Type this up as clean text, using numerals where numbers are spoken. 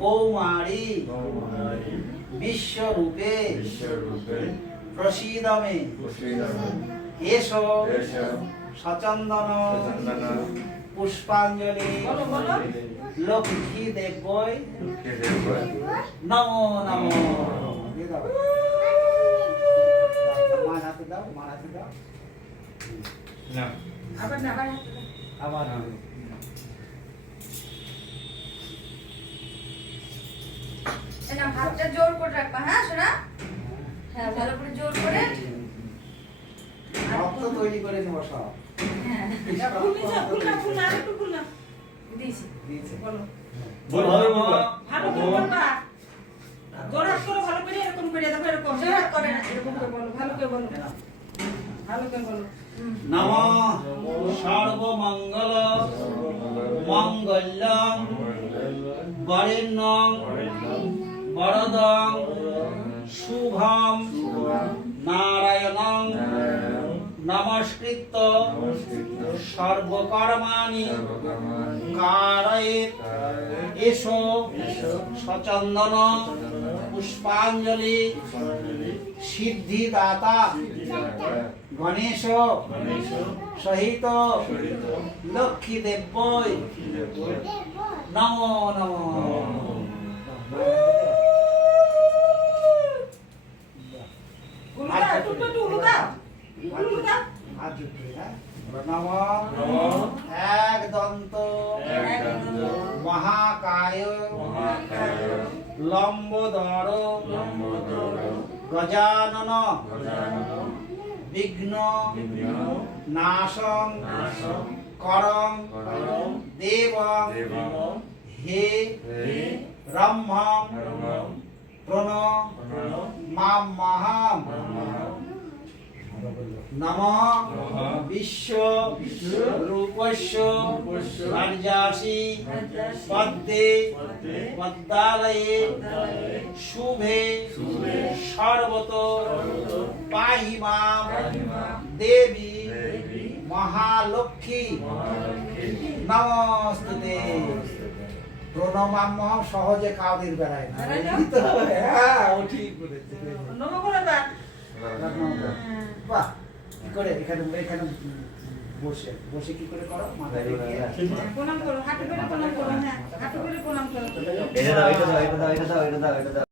কৌমারী বিশ্বরূপে প্রসীদমে এসো সচন্দন পুষ্পাঞ্জলি লক্ষ্মী দেবৈ নমো নমো। মার হাতে দাও, মার হাতে দাও। আবার হাতটা জোর করে রাখবা, হ্যাঁ সোনা? হ্যাঁ, ভালো করে জোর করে রক্ত তৈরি করে নেবো সব। দিয়েছি। বলো বলো ভালো করে বলবা। জোরাত করে ভালো করে এরকম করে দেখো, এরকম জোরাত করে না। এরকম করে বলো, ভালো করে বলো, ভালো করে বলো। নমঃ সর্বমঙ্গল মঙ্গলং বরেণ্যং বরদং শুভং নারায়ণং নমস্কৃত্য সর্বকর্মাণি কারয়েৎ এসো সচন্দন পুষ্পাঞ্জলি সিদ্ধিদাতা গণেশ সহিত লক্ষ্মী দেবৈ নমো নমো। উলু দাও, একটু উলু দাও, উলু দাও। নমঃ এক দন্ত মহাকায় লম্বোদর গজানন বিঘ্ন নাশং করং দেবং হে ব্রহ্মং প্রণমাম্যহম। নমঃ বিশ্ব রূপস্য রাজ্যাসি পদ্মে পদ্মালয়ে শুভে সর্বত পাহি মাম দেবী মহালক্ষ্মী নমস্তুতে। প্রণমাম্যহম সহজে কাউদের বেড়ায় না। হ্যাঁ, ও ঠিক বলেছে। নমো করে দাও। বাহ, কি করে এখানে এখানে বসে বসে কি করে করো? মাথায় রেখে প্রণাম করো, হাঁটু করে প্রণাম করো, হ্যাঁ, হাঁটু করে প্রণাম করো। এটা দাও, এটা দাও, এটা দাও, এটা দাও, এটা দাও, এটা দাও।